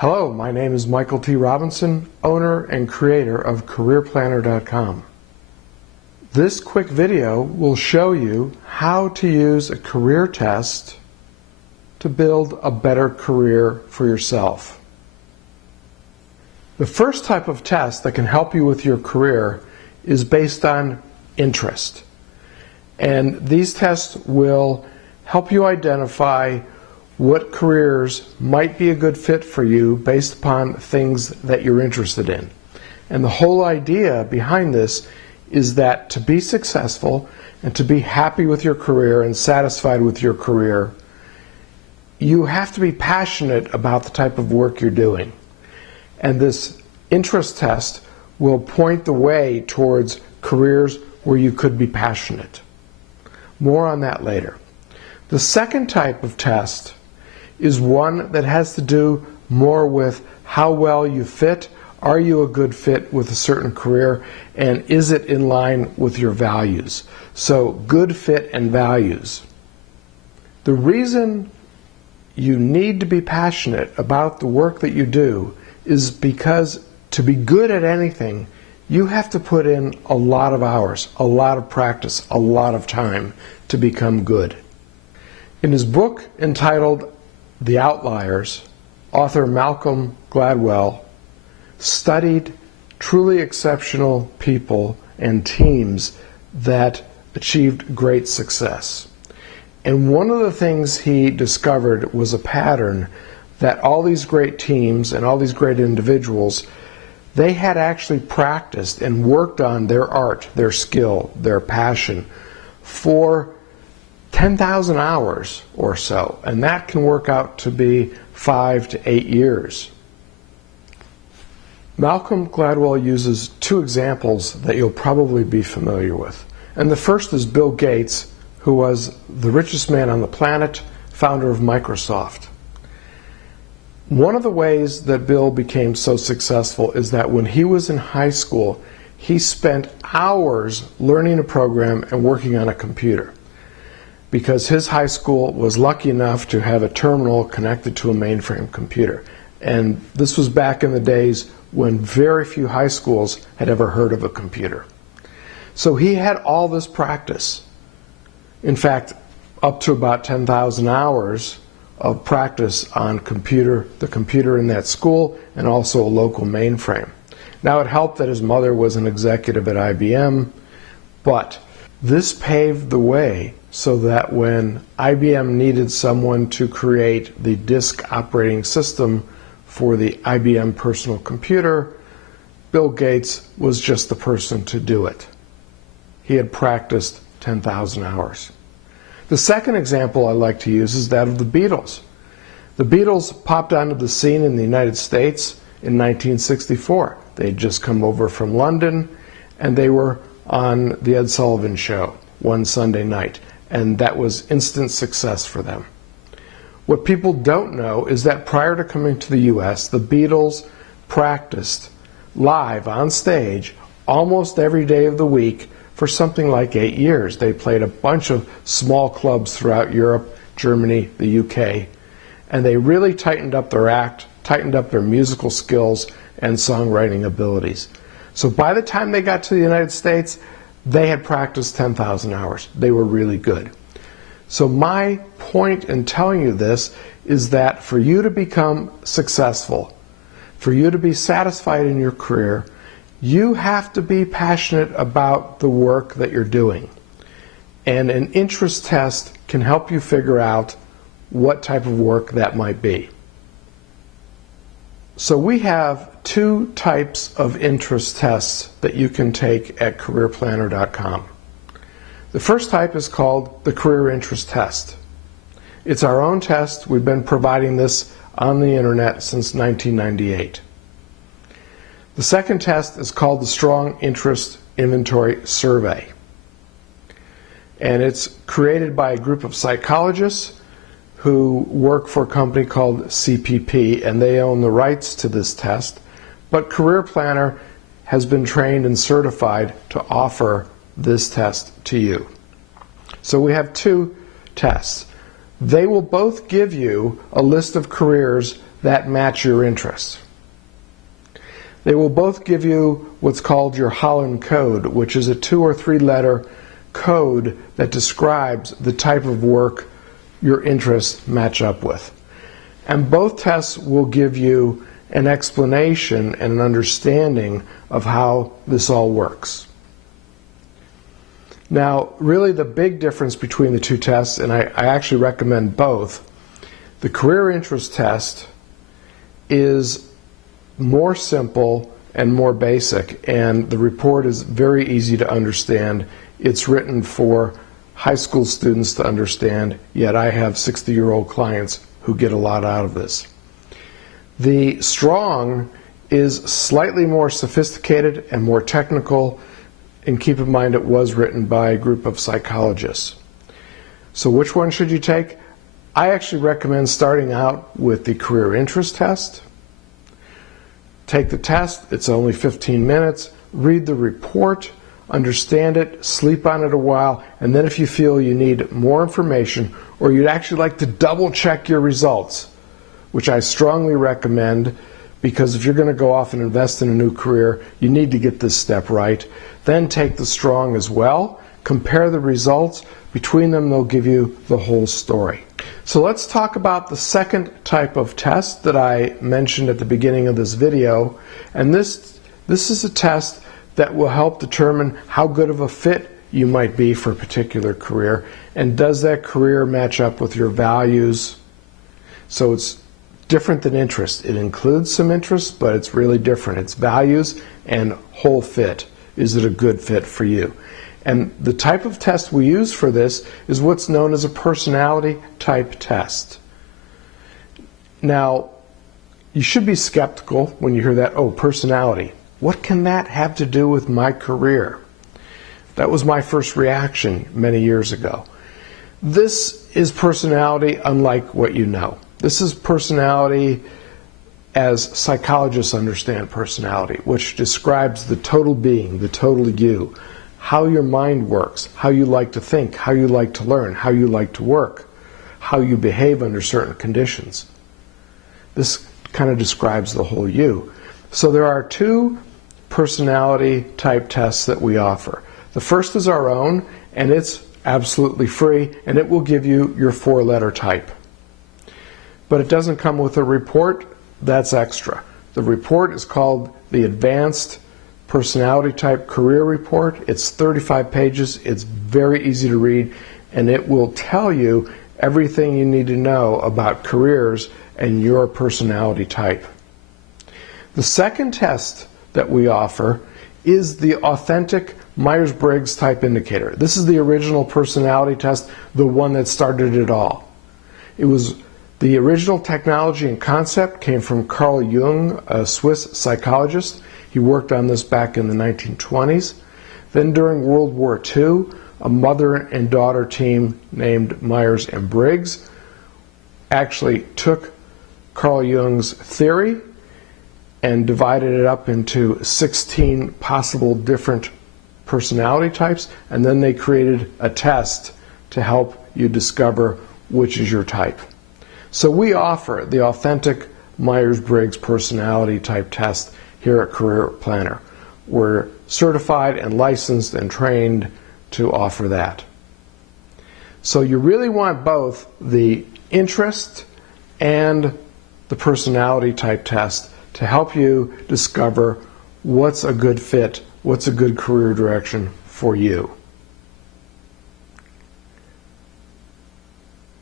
Hello, my name is Michael T. Robinson, owner and creator of CareerPlanner.com. This quick video will show you how to use a career test to build a better career for yourself. The first type of test that can help you with your career is based on interest. And these tests will help you identify what careers might be a good fit for you based upon things that you're interested in. And the whole idea behind this is that to be successful and to be happy with your career and satisfied with your career, you have to be passionate about the type of work you're doing. And this interest test will point the way towards careers where you could be passionate. More on that later. The second type of test is one that has to do more with how well you fit. Are you a good fit with a certain career, and is it in line with your values? So, good fit and values. The reason you need to be passionate about the work that you do is because to be good at anything, you have to put in a lot of hours, a lot of practice, a lot of time to become good. In his book entitled The Outliers, author Malcolm Gladwell studied truly exceptional people and teams that achieved great success. And one of the things he discovered was a pattern that all these great teams and all these great individuals, they had actually practiced and worked on their art, their skill, their passion for 10,000 hours or so, and that can work out to be 5 to 8 years. Malcolm Gladwell uses two examples that you'll probably be familiar with. And the first is Bill Gates, who was the richest man on the planet, founder of Microsoft. One of the ways that Bill became so successful is that when he was in high school, he spent hours learning a program and working on a computer, because his high school was lucky enough to have a terminal connected to a mainframe computer. And this was back in the days when very few high schools had ever heard of a computer. So he had all this practice. In fact, up to about 10,000 hours of practice on the computer in that school, and also a local mainframe. Now, it helped that his mother was an executive at IBM, but this paved the way so that when IBM needed someone to create the disk operating system for the IBM personal computer, Bill Gates was just the person to do it. He had practiced 10,000 hours. The second example I like to use is that of the Beatles. The Beatles popped onto the scene in the United States in 1964. They had just come over from London, and they were on the Ed Sullivan Show one Sunday night, and that was instant success for them. What people don't know is that prior to coming to the U.S., the Beatles practiced live on stage almost every day of the week for something like 8 years. They played a bunch of small clubs throughout Europe, Germany, the UK, and they really tightened up their act, tightened up their musical skills and songwriting abilities. So by the time they got to the United States, they had practiced 10,000 hours. They were really good. So my point in telling you this is that for you to become successful, for you to be satisfied in your career, you have to be passionate about the work that you're doing. And an interest test can help you figure out what type of work that might be. So we have two types of interest tests that you can take at CareerPlanner.com. The first type is called the Career Interest Test. It's our own test. We've been providing this on the internet since 1998. The second test is called the Strong Interest Inventory Survey. And it's created by a group of psychologists who work for a company called CPP, and they own the rights to this test. But CareerPlanner has been trained and certified to offer this test to you. So we have two tests. They will both give you a list of careers that match your interests. They will both give you what's called your Holland code, which is a 2 or 3 letter code that describes the type of work your interests match up with. And both tests will give you an explanation and an understanding of how this all works. Now, really the big difference between the two tests, and I actually recommend both, the career interest test is more simple and more basic, and the report is very easy to understand. It's written for high school students to understand, yet I have 60-year-old clients who get a lot out of this. The strong is slightly more sophisticated and more technical, and keep in mind it was written by a group of psychologists. So which one should you take? I actually recommend starting out with the career interest test. Take the test, it's only 15 minutes, read the report, understand it, sleep on it a while, and then if you feel you need more information or you'd actually like to double check your results, which I strongly recommend, because if you're going to go off and invest in a new career, you need to get this step right. Then take the strong as well, compare the results. Between them, they'll give you the whole story. So let's talk about the second type of test that I mentioned at the beginning of this video. And this is a test that will help determine how good of a fit you might be for a particular career, and does that career match up with your values. So it's different than interest. It includes some interest, but it's really different. It's values and whole fit. Is it a good fit for you? And the type of test we use for this is what's known as a personality type test. Now, you should be skeptical when you hear that, oh, personality. What can that have to do with my career? That was my first reaction many years ago. This is personality unlike what you know. This is personality as psychologists understand personality, which describes the total being, the total you, how your mind works, how you like to think, how you like to learn, how you like to work, how you behave under certain conditions. This kind of describes the whole you. So there are 2 personality type tests that we offer. The first is our own, and it's absolutely free, and it will give you your 4-letter type. But it doesn't come with a report. That's extra. The report is called the Advanced Personality Type Career Report. It's 35 pages. It's very easy to read, and it will tell you everything you need to know about careers and your personality type. The second test that we offer is the authentic Myers-Briggs Type Indicator. This is the original personality test, the one that started it all. It was the original technology and concept came from Carl Jung, a Swiss psychologist. He worked on this back in the 1920s. Then during World War II, a mother and daughter team named Myers and Briggs actually took Carl Jung's theory and divided it up into 16 possible different personality types, and then they created a test to help you discover which is your type. So we offer the authentic Myers-Briggs personality type test here at CareerPlanner. We're certified and licensed and trained to offer that. So you really want both the interest and the personality type test to help you discover what's a good fit, what's a good career direction for you.